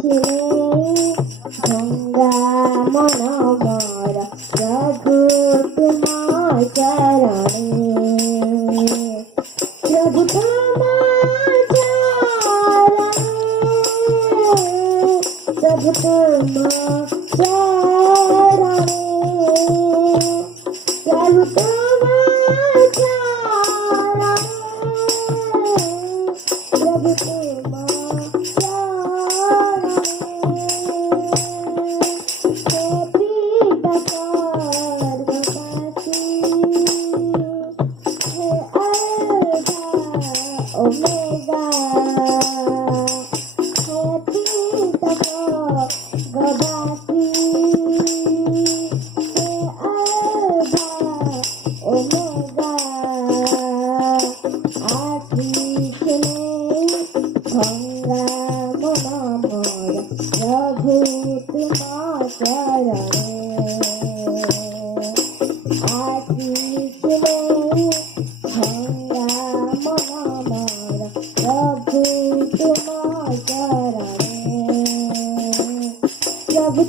ছিলে গঙ্গা মন মর প্রভু তোমার চরণে প্রভু তোমার চরণে প্রভু তোমার চরণে প্রভু তোমার চরণে প্রভু তোমার Omega, Hayati Tako, Gabati, Alpha, Omega, Ati Chile, Thonga Monamor, Prabhu Tumar Charane, Ati Chile, Thonga Monamor, Prabhu Tumar Charane, Prabhu